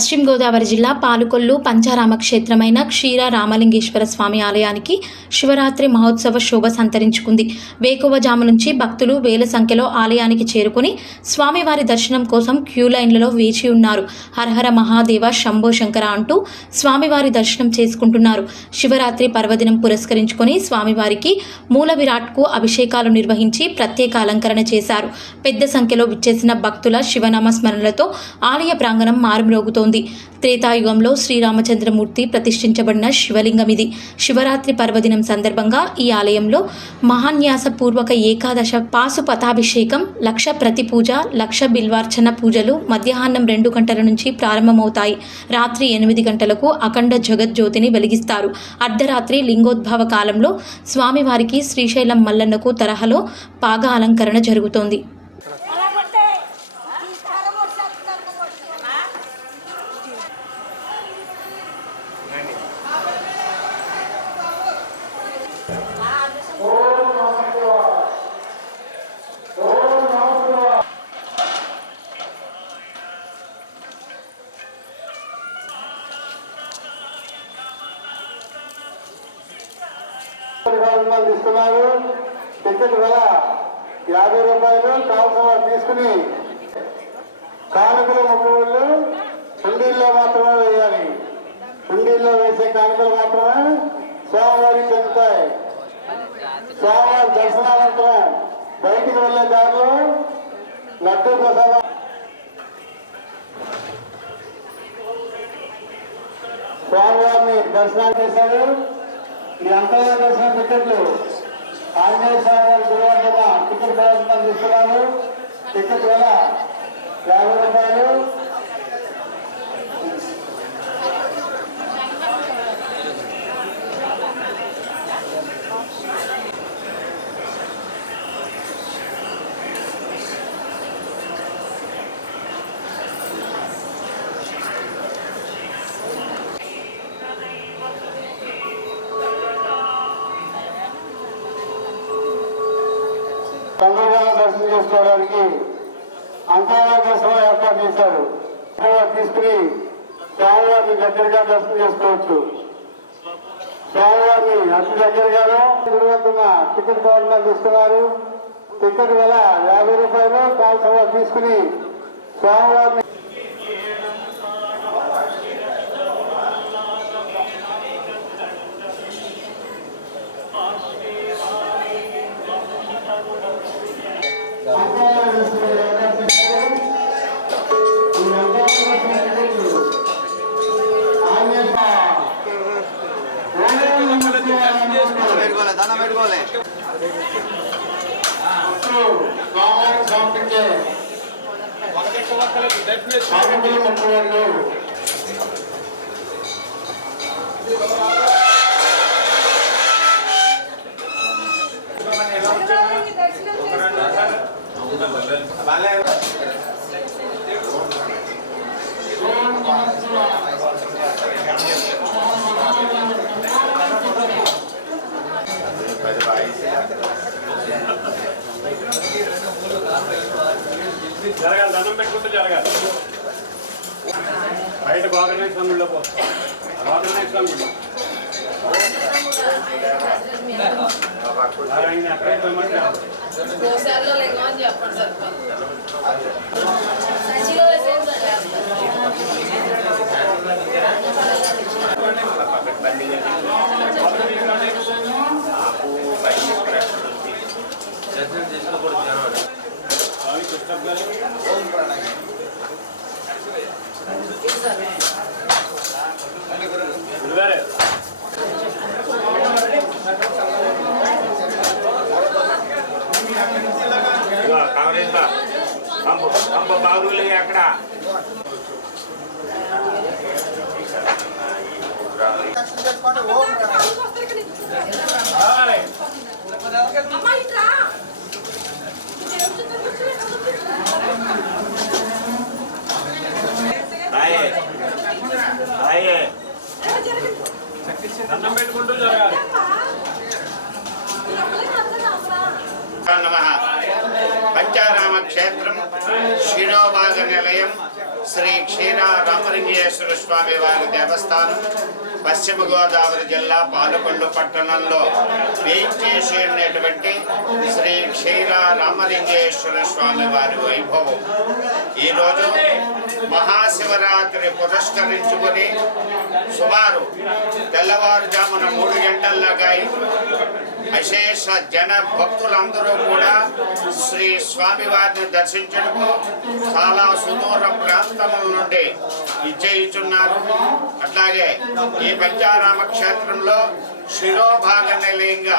పశ్చిమ గోదావరి జిల్లా పాలకొల్లు పంచారామ క్షేత్రమైన క్షీర రామలింగేశ్వర స్వామి ఆలయానికి శివరాత్రి మహోత్సవ శోభ సంతరించుకుంది. వేకువజాము నుంచి భక్తులు వేల సంఖ్యలో ఆలయానికి చేరుకుని స్వామివారి దర్శనం కోసం క్యూ లైన్లలో వేచి ఉన్నారు. హరహర మహాదేవ శంభో శంకర అంటూ స్వామివారి దర్శనం చేసుకుంటున్నారు. శివరాత్రి పర్వదినం పురస్కరించుకొని స్వామివారికి మూల విరాట్కు అభిషేకాలు నిర్వహించి ప్రత్యేక అలంకరణ చేశారు. పెద్ద సంఖ్యలో విచ్చేసిన భక్తుల శివనామ స్మరణలతో ఆలయ ప్రాంగణం మారుమ్రోగుతోంది. ఉంది త్రేతాయుగంలో శ్రీరామచంద్రమూర్తి ప్రతిష్ఠించబడిన శివలింగం ఇది. శివరాత్రి పర్వదినం సందర్భంగా ఈ ఆలయంలో మహాన్యాసపూర్వక ఏకాదశ ఏకాదశ పాశుపతాభిషేకం లక్ష ప్రతి పూజ లక్ష బిల్వార్చన పూజలు మధ్యాహ్నం రెండు గంటల నుంచి ప్రారంభమవుతాయి. రాత్రి ఎనిమిది గంటలకు అఖండ జగజ్యోతిని వెలిగిస్తారు. అర్ధరాత్రి లింగోద్భవ కాలంలో స్వామివారికి శ్రీశైలం మల్లన్నకు తరహాలో పాగా అలంకరణ జరుగుతోంది. రూపాయలు ఇస్తున్నారు టికెట్ వెల యాభై రూపాయలు కావలసిన వారు తీసుకుని కానుకలు ముక్కలు హుండీల్లో మాత్రమే వేయాలి. హుండీల్లో వేసే కానుకలు మాత్రమే స్వామివారికి చెందుతాయి. స్వామివారి దర్శనానంతరం బయటికి వెళ్ళే దారిలో లడ్డూ ప్రసాదం. స్వామివారిని దర్శనం చేశారు. ఈ అంతర్గత దర్శన టికెట్లు ఆంజనేయ స్వామి వారి గురువంతమ టికెట్ ప్రదర్శన తీసుకున్నారు టికెట్ వేల యాభై చేసుకోవడానికి అంతర్గత దర్శనం ఏర్పాటు చేశారు. తీసుకుని స్వామివారిని దగ్గరగా దర్శనం చేసుకోవచ్చు. స్వామివారిని అతి దగ్గరగాను తిరుగుతున్న టికెట్ కౌంటర్ తీసుకున్నారు. టికెట్ వేల యాభై రూపాయలు కావాల్సిన వారు తీసుకుని స్వామివారిని కానుకలు ముక్కలు దర్శనం చేసుకోవాలి జరగాలి దండం పెట్టుకుంటూ జరగాలి. బయట బాగానే సంగుళ్ళో పో బాగానే సంగుళ్ళు ఆయన అక్కడ చెప్పండి సార్. స్వామి కృష్ణప్ప పంపు పంపు బాగులే అక్కడ ఇట్రా రాయే రాయే దండం పెట్టుకుంటూ జరగాలి నమ పంచారామ క్షేత్రం శిరోభాగ నిలయం శ్రీ క్షీర రామలింగేశ్వర స్వామి వారి దేవస్థానం పశ్చిమ గోదావరి జిల్లా పాలకొండ పట్టణంలో వేయించేసి ఉన్నటువంటి శ్రీ క్షీర రామలింగేశ్వర స్వామి వారి వైభవం. ఈరోజు మహాశివరాత్రి పురస్కరించుకొని సుమారు తెల్లవారుజామున మూడు గంటల్లాగా అశేష జన భక్తులందరూ కూడా శ్రీ స్వామివారిని దర్శించడము చాలా సుదూర ప్రాంతముల నుండి ఇచ్చేయుచున్నారు అట్లాగే ఈ పంచారామ క్షేత్రంలో శిరోభాగ నిలయంగా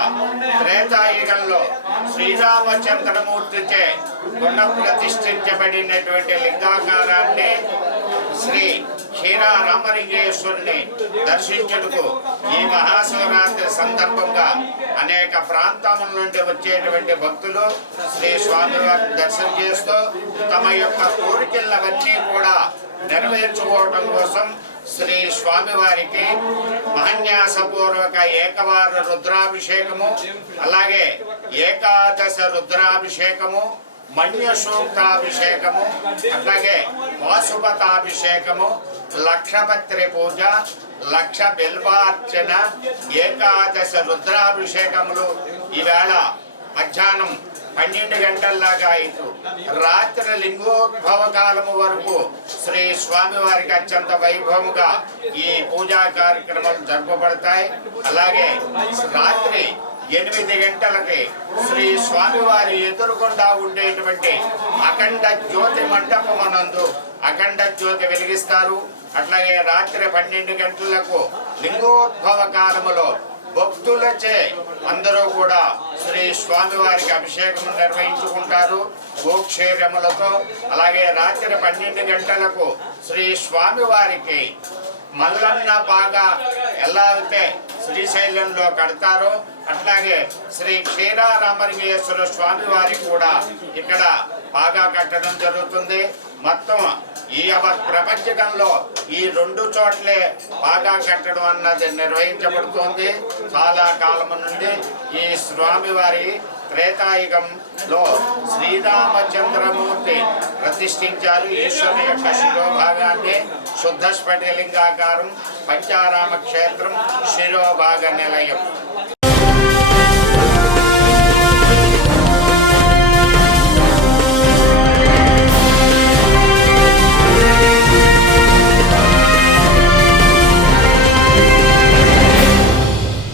త్రేతాయుగంలో శ్రీరామచంద్రమూర్తిచే గుణ ప్రతిష్ఠించబడినటువంటి లింగాకారాన్ని శ్రీ క్షీర రామలింగేశ్వరుని దర్శించుటకు ఈ మహాశివరాత్రి సందర్భంగా అనేక ప్రాంతముల నుండి వచ్చేటువంటి భక్తులు శ్రీ స్వామివారిని దర్శనం చేస్తూ తమ యొక్క కోరికలవన్నీ కూడా నెరవేర్చుకోవటం కోసం శ్రీ స్వామివారికి మహన్యాసపూర్వక ఏకవార రుద్రాభిషేకము అలాగే ఏకాదశ రుద్రాభిషేకము మన్య అలాగే అట్లాగే వాసుపతాభిషేకము లక్షపత్రి పూజ లక్ష బిల్వార్చన ఏకాదశ రుద్రాభిషేకములు ఈవేళ మధ్యాహ్నం పన్నెండు గంటల్లాగా అయితు రాత్రి లింగోద్భవ కాలము వరకు శ్రీ స్వామివారికి అత్యంత వైభవముగా ఈ పూజా కార్యక్రమాలు జరపబడతాయి అలాగే రాత్రి ఎనిమిది గంటలకి శ్రీ స్వామివారి ఎదురుకుండా ఉండేటువంటి అఖండ జ్యోతి మంటపమనందు అఖండ జ్యోతి వెలిగిస్తారు. అట్లాగే రాత్రి పన్నెండు గంటలకు లింగోద్భవ కాలములో భక్తులచే అందరూ కూడా శ్రీ స్వామివారికి అభిషేకం నిర్వహించుకుంటారు. గోక్షేరములతో అలాగే రాత్రి పన్నెండు గంటలకు శ్రీ స్వామివారికి మల్లన్న బాగా ఎలా అయితే శ్రీశైలంలో కడతారో. అట్లాగే శ్రీ క్షీరారామలింగేశ్వర స్వామి వారికి కూడా ఇక్కడ బాగా కట్టడం జరుగుతుంది. మొత్తం ఈ అవ- ప్రపంచకంలో ఈ రెండు చోట్లే బాగా కట్టడం అన్నది నిర్వహించబడుతోంది. చాలా కాలం నుండి ఈ స్వామివారి త్రేతాయుగంలో శ్రీరామచంద్రమూర్తి ప్రతిష్ఠించారు. ఈశ్వరు యొక్క శిరోభాగాన్ని శుద్ధ స్ఫటిలింగాకారం పంచారామ క్షేత్రం శిరోభాగ నిలయం.